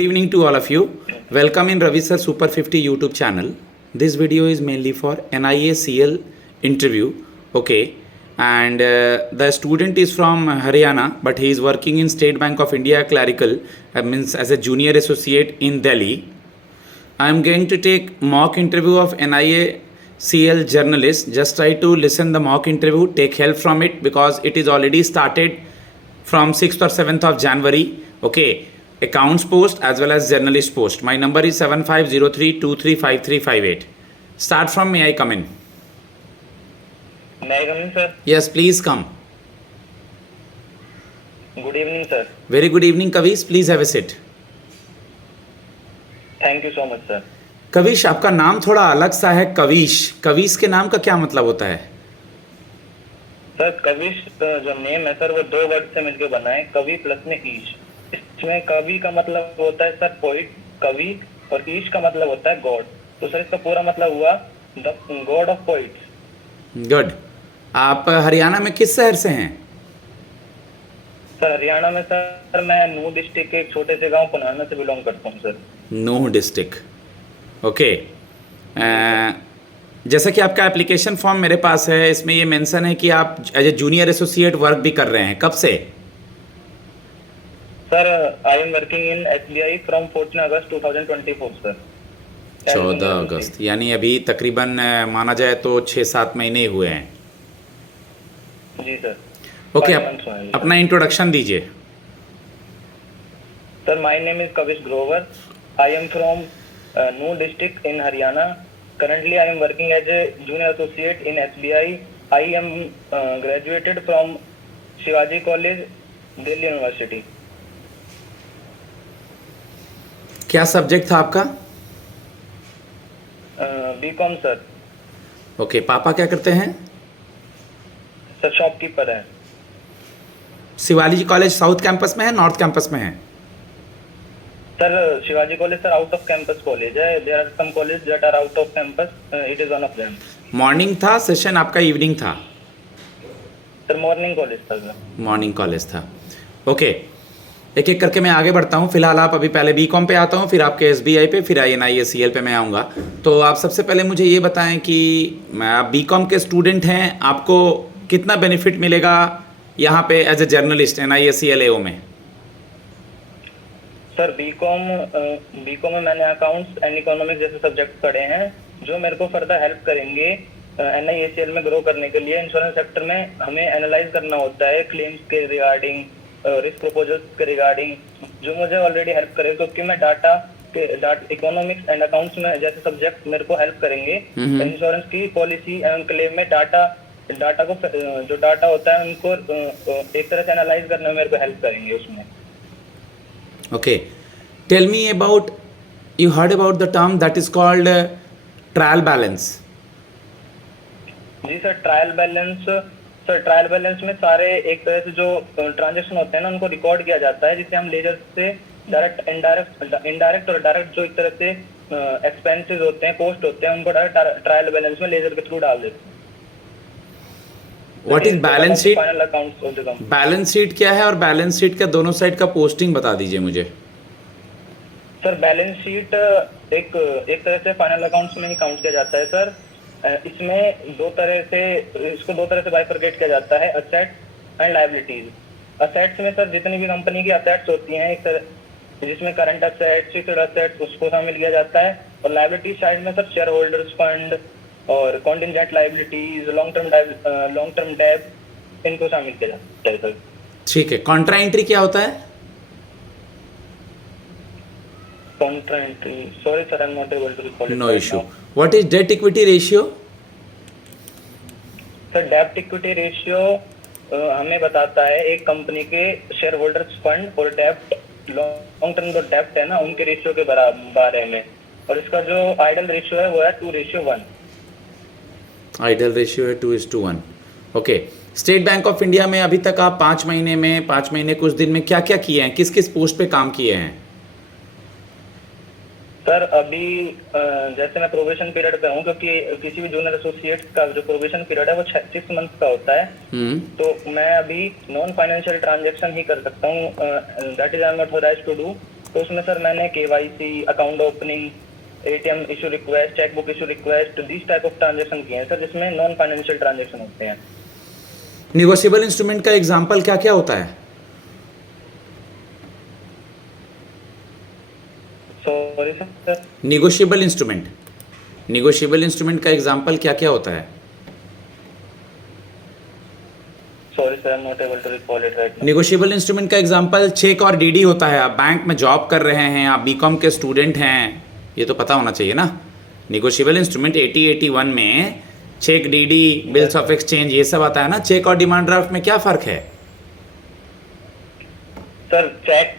Good evening to all of you. Welcome in Ravi Sir Super 50 YouTube channel. This video is mainly for NIACL interview. Okay, and the student is from Haryana, but he is working in State Bank of India clerical, means as a junior associate in Delhi. I am going to take mock interview of NIACL journalist. Just try to listen the mock interview, take help from it because it is already started from 6th or 7th of January. Okay, accounts post as well as journalist post. My number is 7503235358. Start from may I come in? May I come in, sir? Yes, please come. Good evening, sir. Very good evening, Kavish. Please have a seat. Thank you so much, sir. Kavish, आपका नाम थोड़ा अलग सा है, कविश। कविश के नाम का क्या मतलब होता है? सर कविश जो नेम है सर वो दो वर्ड से मिलकर बना है, कवि प्लस में ईश। इसमें कवि का मतलब होता है सर पोइट, कवि, और ईश का मतलब होता है गॉड। तो सर इसका पूरा मतलब हुआ the God of poets. Good. आप हरियाणा में किस शहर से हैं? सर हरियाणा में सर मैं नूह डिस्ट्रिक्ट के एक छोटे से गांव पुनाना से बिलोंग करता हूँ सर। नूह डिस्ट्रिक्ट। ओके। जैसा कि आपका एप्लीकेशन फॉर्म मेरे पास है, इसमें ये मेंशन है कि आप as a junior associate work भी कर रहे हैं। कब से? Sir I am working in SBI from 14 August 2024 sir. 14 अगस्त, यानी अभी तकरीबन माना जाए तो 6-7 महीने ही हुए हैं। जी सर। ओके, अपना इंट्रोडक्शन दीजिए। Sir my name is Kavish Grover. I am from Nuh district in Haryana. Currently, I am working as a junior associate in SBI. I am graduated from Shivaji College, Delhi University. क्या सब्जेक्ट था आपका? BCom sir. Okay, पापा क्या करते हैं? Sir shopkeeper है। Shivaji college south campus में है, नॉर्थ कैंपस में है? Sir Shivaji college sir out of campus college है। There are some college that are out of campus, it is one of them. Morning था सेशन आपका, इवनिंग था? Sir morning college था sir. Morning college था। Okay, एक एक करके मैं आगे बढ़ता हूँ। फिलहाल आप अभी पहले बीकॉम पे आता हूँ, फिर आपके SBI पे, फिर NIACL पे मैं आऊँगा। तो आप सबसे पहले मुझे ये बताएं कि आप बीकॉम के स्टूडेंट हैं, आपको कितना बेनिफिट मिलेगा यहाँ पे as a journalist NIACL AO में? सर बीकॉम में मैंने अकाउंट्स एंड इकोनॉमिक्स जैसे सब्जेक्ट पढ़े हैं जो मेरे को फर्दर हेल्प करेंगे NIACL में ग्रो करने के लिए। इंश्योरेंस सेक्टर में हमें एनालाइज करना होता है क्लेम्स के रिगार्डिंग, रिस्क प्रपोजल्स के रिगार्डिंग, जो मुझे ऑलरेडी हेल्प करेगा क्योंकि मैं डाटा इकोनॉमिक्स एंड अकाउंट्स में जैसे सब्जेक्ट मेरे को हेल्प करेंगे इंश्योरेंस की पॉलिसी एंड क्लेम में। डाटा को जो डाटा होता है उनको एक तरह से एनालाइज करने में मेरे को हेल्प करेंगे उसमें। Okay, tell me about, you heard about the term that is called trial balance. जी sir, trial balance. Sir trial balance में सारे एक तरह से जो ट्रांजैक्शन होते हैं ना उनको रिकॉर्ड किया जाता है, जिसे हम लेजर से डायरेक्ट इनडायरेक्ट और डायरेक्ट जो एक तरह से एक्सपेंसेस होते हैं, कॉस्ट होते हैं, उनको डायरेक्ट ट्रायल बैलेंस में लेजर के थ्रू डाल देते हैं। What is balance sheet? Final accounts of the company. Balance sheet क्या है और बैलेंस शीट का दोनों साइड का पोस्टिंग बता दीजिए मुझे। सर बैलेंस शीट एक तरह से फाइनल अकाउंट्स में ही काउंट किया जाता है सर। इसमें इसको दो तरह से बाइफरकेट किया जाता है, असेट्स एंड लायबिलिटीज। असेट्स में सर जितनी भी कंपनी की असेट्स होती हैं एक तरह जिसमें करंट असेट्स, फिक्स्ड असेट्स, उसको शामिल किया जाता है। और लायबिलिटी साइड में सर शेयर होल्डर्स फंड और कॉन्टिजेंट लायबिलिटीज, लॉन्ग टर्म डेब्ट, इनको शामिल किया जाता है सर। ठीक है, कॉन्ट्रा एंट्री क्या होता है? Contra entry, sorry sir, I am not able to recall it. No issue. What is debt equity ratio? Sir डेब्ट इक्विटी रेशियो हमें बताता है एक कंपनी के शेयर होल्डर्स फंड और डेब्ट, लॉन्ग टर्म जो डेब्ट है ना उनके रेशियो के बारे में। और इसका जो आइडल रेशियो है वो है 2:1। आइडल रेशियो है 2:1। Okay, state Bank of India में अभी तक आप 5 महीने कुछ दिन में क्या क्या किए हैं, किस किस पोस्ट पे काम किए हैं? सर अभी जैसे मैं प्रोबेशन पीरियड पे हूँ, क्योंकि किसी भी जूनियर एसोसिएट का जो प्रोबेशन पीरियड है वो 6 मंथ का होता है। तो मैं अभी नॉन फाइनेंशियल ट्रांजैक्शन ही कर सकता हूँ, that is I am not authorised to do तो उसमें सर मैंने KYC, account opening, ATM issue request, chequebook issue request, this type of transaction किए हैं सर, जिसमें नॉन फाइनेंशियल ट्रांजेक्शन होते हैं। निगोशिएबल इंस्ट्रूमेंट का एग्जाम्पल क्या क्या होता है? Sorry sir. Negotiable instrument, negotiable instrument का एग्जाम्पल क्या क्या होता है? Sorry sir, I am not able to recall it right now. Negotiable instrument का एग्जाम्पल चेक और डीडी होता है। आप बैंक में जॉब कर रहे हैं, आप बीकॉम के स्टूडेंट हैं, ये तो पता होना चाहिए ना। निगोशिएबल इंस्ट्रूमेंट 8081 में cheque, DD, bills of exchange, ये सब आता है ना। चेक और डिमांड ड्राफ्ट में क्या फ़र्क है? सर चेक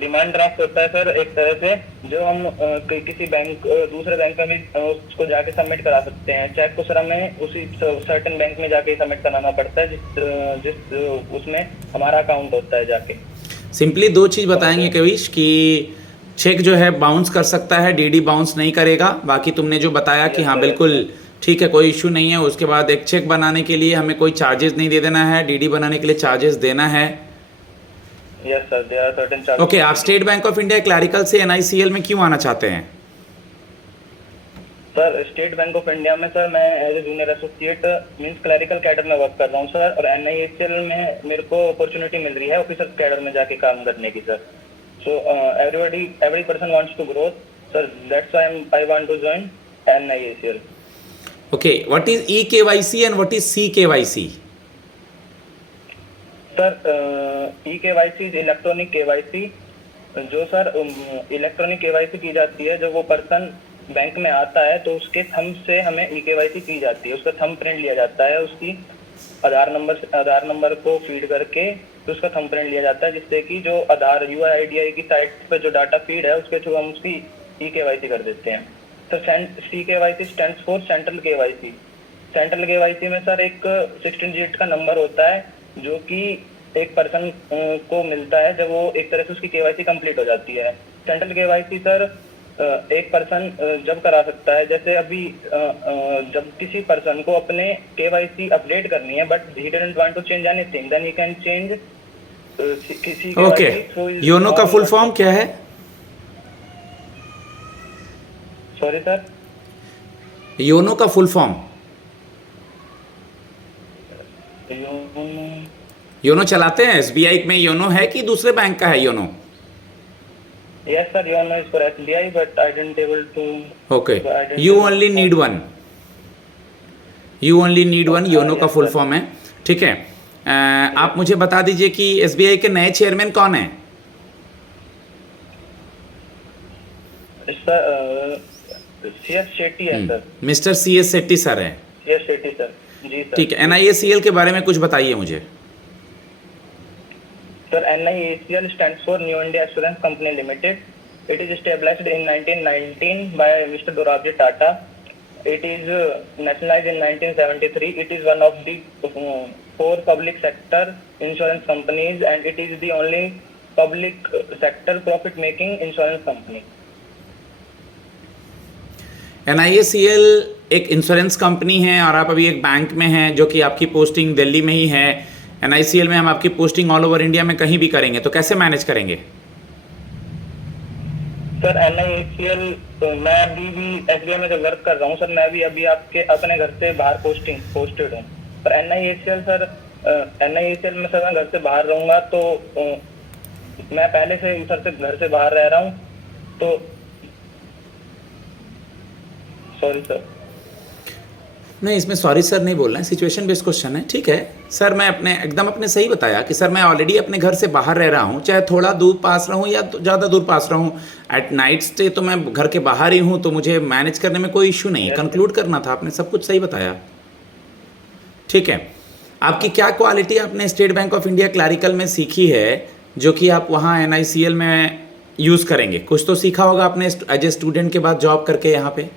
डिमांड ड्राफ्ट होता है सर एक तरह से, जो हम किसी बैंक दूसरे बैंक में भी उसको जाके सबमिट करा सकते हैं। चेक को सर हमें उसी सर्टेन बैंक में जाके सबमिट कराना पड़ता है जिस उसमें हमारा अकाउंट होता है जाके। सिंपली दो चीज़ बताएंगे कविश कि चेक जो है बाउंस कर सकता है, डीडी बाउंस नहीं करेगा। बाकी तुमने जो बताया कि हाँ बिल्कुल ठीक है, कोई इशू नहीं है। उसके बाद एक चेक बनाने के लिए हमें कोई चार्जेस नहीं दे देना है, डीडी बनाने के लिए चार्जेस देना है। Yes sir, there are certain charges. Okay, आप State Bank of India clerical से एनआईसीएल में क्यों आना चाहते हैं? Sir State Bank of India में सर मैं as a junior associate means clerical cadre में वर्क कर रहा हूँ सर, और एनआईएचएल में मेरे को अपॉर्चुनिटी मिल रही है ऑफिसर कैडर में जाके काम करने की sir. So every person wants to grow sir, that's why I want to join NIHL. Okay, what is e KYC and what is C KYC? Sir e KYC is electronic KYC, जो sir electronic KYC की जाती है जब वो person bank में आता है तो उसके थंब से हमें ई केवाईसी की जाती है। उसका थंब प्रिंट लिया जाता है, उसकी आधार नंबर को फीड करके तो उसका थंब प्रिंट लिया जाता है, जिससे कि जो आधार यूआईडीआई की साइट पे जो डाटा फीड है उसके थ्रू हम उसकी ई केवाईसी कर देते हैं। Sir C KYC stands for central KYC. Central KYC में सर एक 16 डिजिट का नंबर होता है जो कि एक पर्सन को मिलता है जब वो एक तरह से उसकी केवाईसी कंप्लीट हो जाती है। सेंट्रल केवाईसी सर एक पर्सन जब करा सकता है, जैसे अभी जब किसी पर्सन को अपने केवाईसी अपडेट करनी है but he doesn't want to change anything, then he can change किसी ओके, योनो का फुल फॉर्म क्या है? सॉरी सर, योनो का फुल फॉर्म? योनो चलाते हैं एसबीआई में? योनो है कि दूसरे बैंक का है YONO? yes sir, yono is for SBI but I didn't able to. Okay, you only need one, you only need one, YONO का फुल फॉर्म है। ठीक है, आप मुझे बता दीजिए कि एसबीआई के नए चेयरमैन कौन है? सर CS शेट्टी है sir. Mister CS Shetty sir हैं। CS शेट्टी सर, जी सर। ठीक है, NIACL के बारे में कुछ बताइए मुझे। Sir, NIACL stands for New India Assurance Company Limited. It is established in 1919 by Mr. Dorabji Tata. It is nationalized in 1973. It is one of the 4 public sector insurance companies and it is the only public sector profit-making insurance company. NIACL एक insurance company है और आप अभी एक bank में हैं जो कि आपकी पोस्टिंग दिल्ली में ही है। NICL में हम आपकी पोस्टिंग ऑल ओवर इंडिया में कहीं भी करेंगे, तो कैसे मैनेज करेंगे? सर NIACL तो मैं अभी भी SBI में जो वर्क कर रहा हूँ सर, मैं भी अभी आपके अपने घर से बाहर पोस्टेड हूँ। पर NIACL सर NIACL में सर मैं घर से बाहर रहूँगा तो मैं पहले से सर से घर से बाहर रह रहा हूँ तो सॉरी सर। नहीं, इसमें सॉरी सर नहीं बोलना है, सिचुएशन बेस्ड क्वेश्चन है। ठीक है सर, मैं अपने सही बताया कि सर मैं ऑलरेडी अपने घर से बाहर रह रहा हूँ, चाहे थोड़ा दूर पास रहूँ या ज़्यादा दूर पास रहूँ। एट नाइट स्टे तो मैं घर के बाहर ही हूँ, तो मुझे मैनेज करने में कोई इशू नहीं है। कंक्लूड करना था, आपने सब कुछ सही बताया। ठीक है, आपकी क्या क्वालिटी आपने state Bank of India clerical में सीखी है जो कि आप वहाँ NICL में यूज़ करेंगे? कुछ तो सीखा होगा आपने एज ए स्टूडेंट के बाद जॉब करके यहाँ पे।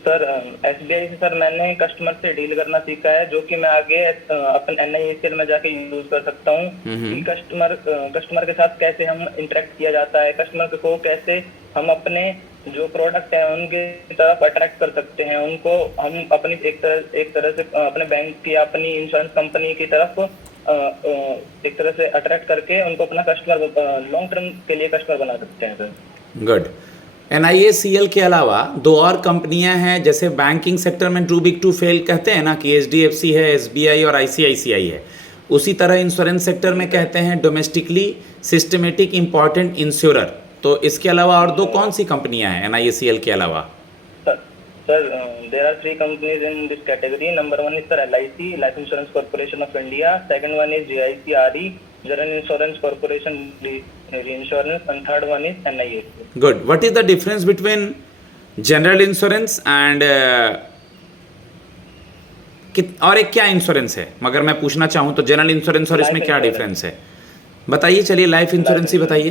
सर SBI से सर मैंने कस्टमर से डील करना सीखा है, जो कि मैं आगे अपन NIACL में जाके यूज कर सकता हूँ कि कस्टमर के साथ कैसे हम इंटरेक्ट किया जाता है, कस्टमर को कैसे हम अपने जो प्रोडक्ट है उनके तरफ अट्रैक्ट कर सकते हैं, उनको हम अपनी एक तरह से अपने बैंक की अपनी इंश्योरेंस कंपनी की तरफ एक तरह से अट्रैक्ट करके उनको अपना कस्टमर लॉन्ग टर्म के लिए कस्टमर बना सकते हैं सर। गुड। NIACL के अलावा दो और कंपनियां हैं, जैसे बैंकिंग सेक्टर में टू बिग टू फेल कहते हैं ना, कि HDFC है, SBI और ICICI है। उसी तरह इंश्योरेंस सेक्टर में कहते हैं डोमेस्टिकली सिस्टमेटिक इंपॉर्टेंट इंश्योरर। तो इसके अलावा और दो कौन सी कंपनियां हैं NIACL के अलावा? Sir, there are three companies in this category. Number one is sir LIC, Life Insurance Corporation of India. Second one is GIC RE, General Insurance Corporation Reinsurance, and third one is NIAC. Good. What is the difference between general insurance and और एक क्या insurance है, मगर मैं पूछना चाहूँ तो general insurance और इसमें Life क्या insurance. डिफरेंस है बताइए। चलिए लाइफ इंश्योरेंस ही बताइए।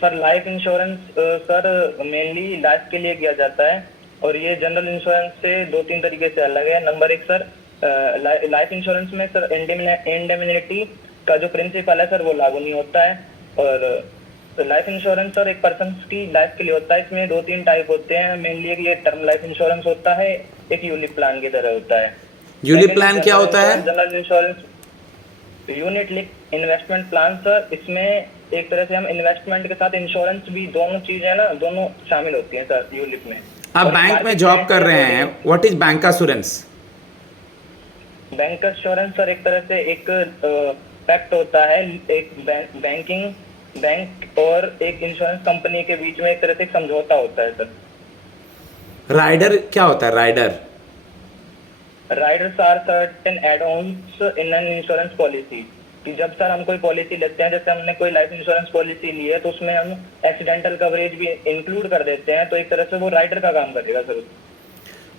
Sir life insurance sir mainly life के लिए किया जाता है, और ये जनरल इंश्योरेंस से दो तीन तरीके से अलग है। नंबर एक सर, लाइफ इंश्योरेंस में सर इंडेमनिटी का जो प्रिंसिपल है सर वो लागू नहीं होता है। और लाइफ इंश्योरेंस सर एक पर्सन की लाइफ के लिए होता है। इसमें दो तीन टाइप होते हैं मेनली। एक ये टर्म लाइफ इंश्योरेंस होता है, एक यूलिप प्लान की तरह होता है। यूलिप प्लान क्या होता है? General insurance unit link investment plan sir, इसमें एक तरह से हम इन्वेस्टमेंट के साथ इंश्योरेंस भी, दोनों चीजें ना दोनों शामिल होती हैं सर यूलिप में। आप बैंक में जॉब कर रहे हैं, what is bank assurance? Bank insurance sir एक तरह से एक पैक्ट होता है, एक बैंक और एक इंश्योरेंस कंपनी के बीच में एक तरह से एक समझौता होता है सर। राइडर क्या होता है? Riders are certain add-ons in an insurance policy, कि जब सर हम कोई पॉलिसी लेते हैं, जैसे हमने कोई लाइफ इंश्योरेंस पॉलिसी ली है तो उसमें हम एक्सीडेंटल कवरेज भी इंक्लूड कर देते हैं, तो एक तरह से वो राइडर का काम करेगा sir.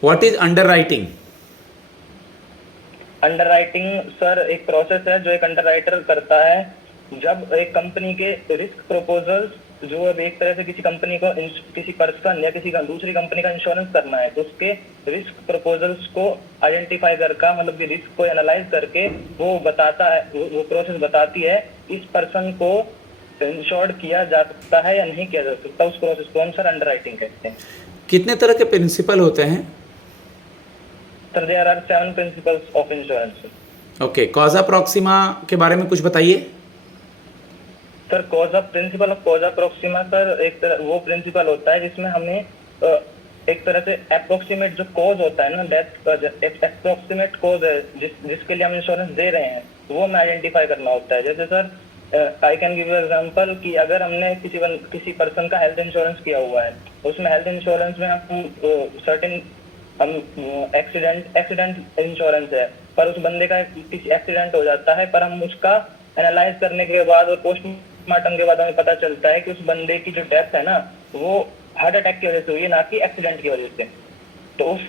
What is underwriting? Underwriting sir एक प्रोसेस है जो एक अंडरराइटर करता है जब एक कंपनी के रिस्क प्रपोजल्स, जो अब एक तरह से किसी कंपनी को किसी पर्सन या किसी दूसरी कंपनी का इंश्योरेंस करना है, तो उसके रिस्क प्रपोजल्स को आइडेंटिफाई करके, मतलब कि रिस्क को एनालाइज करके वो बताता है, वो प्रोसेस बताती है इस पर्सन को इंश्योर्ड किया जा सकता है या नहीं किया जा सकता। उस प्रोसेस को हम सर अंडरराइटिंग कहते हैं। कितने तरह के प्रिंसिपल होते हैं? Sir there are 7 principles of insurance. Okay, causa proxima के बारे में कुछ बताइए। Sir principle of causa proxima sir एक तरह वो प्रिंसिपल होता है जिसमें हमें एक तरह से अप्रोक्सीमेट जो कॉज होता है ना, डेथ का अप्रोक्सीमेट कॉज है जिसके लिए हम इंश्योरेंस दे रहे हैं, वो हमें आइडेंटिफाई करना होता है। जैसे sir I can give you example कि अगर हमने किसी पर्सन का हेल्थ इंश्योरेंस किया हुआ है, उसमें हेल्थ इंश्योरेंस में हम एक्सीडेंट इंश्योरेंस है, पर उस बंदे का किसी एक्सीडेंट हो जाता है, पर हम उसका एनालाइज करने के बाद और पोस्टमार्टम के बाद हमें पता चलता है कि उस बंदे की जो डेथ है ना वो हार्ट अटैक की वजह से हुई है, ना कि एक्सीडेंट की वजह से। तो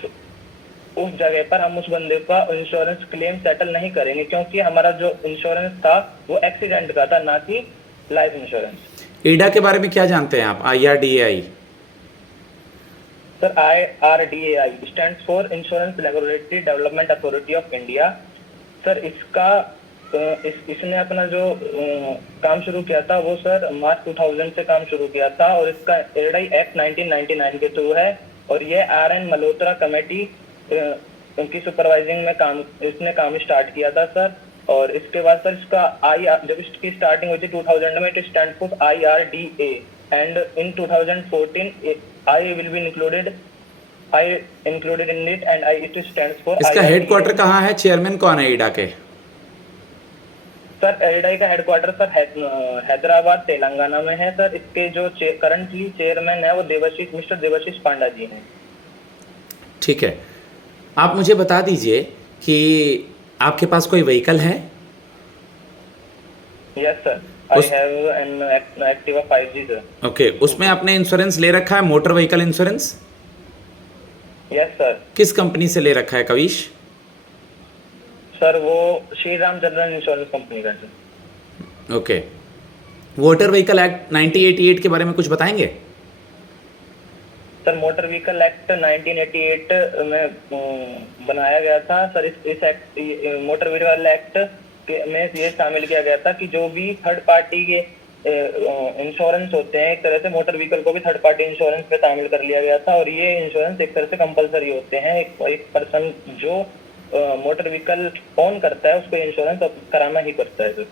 उस जगह पर हम उस बंदे का इंश्योरेंस क्लेम सेटल नहीं करेंगे, क्योंकि हमारा जो इंश्योरेंस था वो एक्सीडेंट का था, ना कि लाइफ इंश्योरेंस। ईडा के बारे में क्या जानते हैं आप? IRDAI sir IRDAI stands for insurance regulatory development authority of India. Sir इसने अपना जो काम शुरू किया था वो सर मार्च 2000 से काम शुरू किया था, और इसका IRDAI एक्ट 1999 के थ्रू है, और ये RN मल्होत्रा कमेटी की सुपरवाइजिंग में इसने काम स्टार्ट किया था सर। और इसके बाद सर जब इसकी स्टार्टिंग हुई थी 2000 में, it stand for IRDA, and in 2014 I will be included in it, and it stands for इसका हेडक्वार्टर कहाँ है? चेयरमैन कौन है ईडा के? सर IRDAI का हेडक्वार्टर सर हैदराबाद तेलंगाना में है सर। इसके जो करंटली चेयरमैन है वो मिस्टर देवाशीष पांडा जी हैं। ठीक है, आप मुझे बता दीजिए कि आपके पास कोई व्हीकल है? Yes sir, I have an Activa 5G sir. Okay, उसमें आपने इंश्योरेंस ले रखा है, motor vehicle insurance? Yes sir. किस कंपनी से ले रखा है कविश? सर वो Shriram general insurance company का sir. Okay, motor vehicle act 1988 के बारे में कुछ बताएंगे? सर मोटर व्हीकल एक्ट 1988 में बनाया गया था सर। इस एक्ट मोटर व्हीकल एक्ट में ये शामिल किया गया था कि जो भी थर्ड पार्टी के इंश्योरेंस होते हैं, एक तरह से मोटर व्हीकल को भी थर्ड पार्टी इंश्योरेंस में शामिल कर लिया गया था, और ये इंश्योरेंस एक तरह से कंपलसरी होते हैं। एक पर्सन जो मोटर व्हीकल ओन करता है उसको इंश्योरेंस कराना ही पड़ता है सर।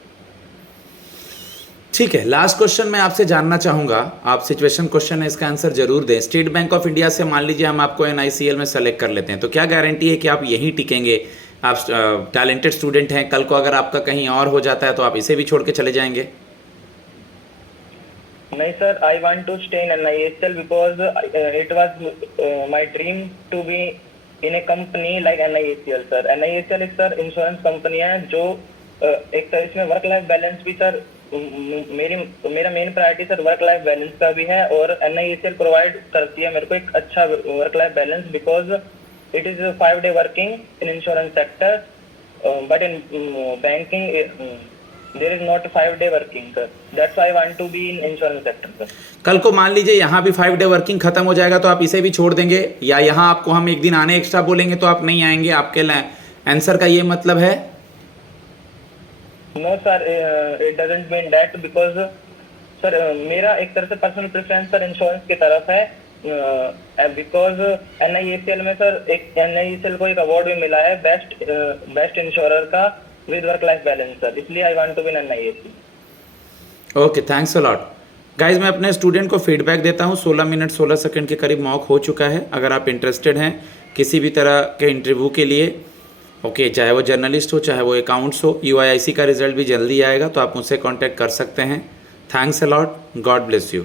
ठीक है, लास्ट क्वेश्चन मैं आपसे जानना चाहूँगा, आप सिचुएशन क्वेश्चन है, इसका आंसर जरूर दें। स्टेट बैंक ऑफ इंडिया से मान लीजिए हम आपको NICL में सेलेक्ट कर लेते हैं, तो क्या गारंटी है कि आप यहीं टिकेंगे? आप टैलेंटेड स्टूडेंट हैं, कल को अगर आपका कहीं और हो जाता है तो आप इसे भी छोड़ के चले जाएंगे? नहीं sir, I want to stay in NIHL because it was my dream to be in a company like NIHL sir. NIHL एक सर इंश्योरेंस कंपनी है जो एक तरह इसमें वर्क लाइफ बैलेंस भी सर मेरा main priority sir work life balance का भी है, और NIHL प्रोवाइड करती है मेरे को एक अच्छा work life balance because it is 5 day working in insurance sector but in banking there is not 5 day working sir, that's why I want to be in insurance sector sir। कल को मान लीजिए यहाँ भी 5 डे वर्किंग खत्म हो जाएगा तो आप इसे भी छोड़ देंगे, या यहाँ आपको हम एक दिन आने एक्स्ट्रा बोलेंगे तो आप नहीं आएंगे? आपके आंसर का ये मतलब है? No sir, it doesn't mean that because sir मेरा एक तरह से पर्सनल प्रेफरेंस सर इंश्योरेंस की तरफ है, बिकॉज NIHL में सर एक NIHL को एक अवार्ड भी मिला है बेस्ट इंश्योरर का with work life balance sir, इसलिए I want to be in NIHL। Okay, thanks a lot guys. मैं अपने स्टूडेंट को फीडबैक देता हूँ। 16 मिनट 16 सेकंड के करीब मॉक हो चुका है। अगर आप इंटरेस्टेड हैं किसी भी तरह के इंटरव्यू के लिए, ओके, चाहे वो जर्नलिस्ट हो चाहे वो अकाउंट्स हो, UIIC का रिजल्ट भी जल्दी आएगा तो आप मुझसे कॉन्टैक्ट कर सकते हैं। Thanks a lot, God bless you.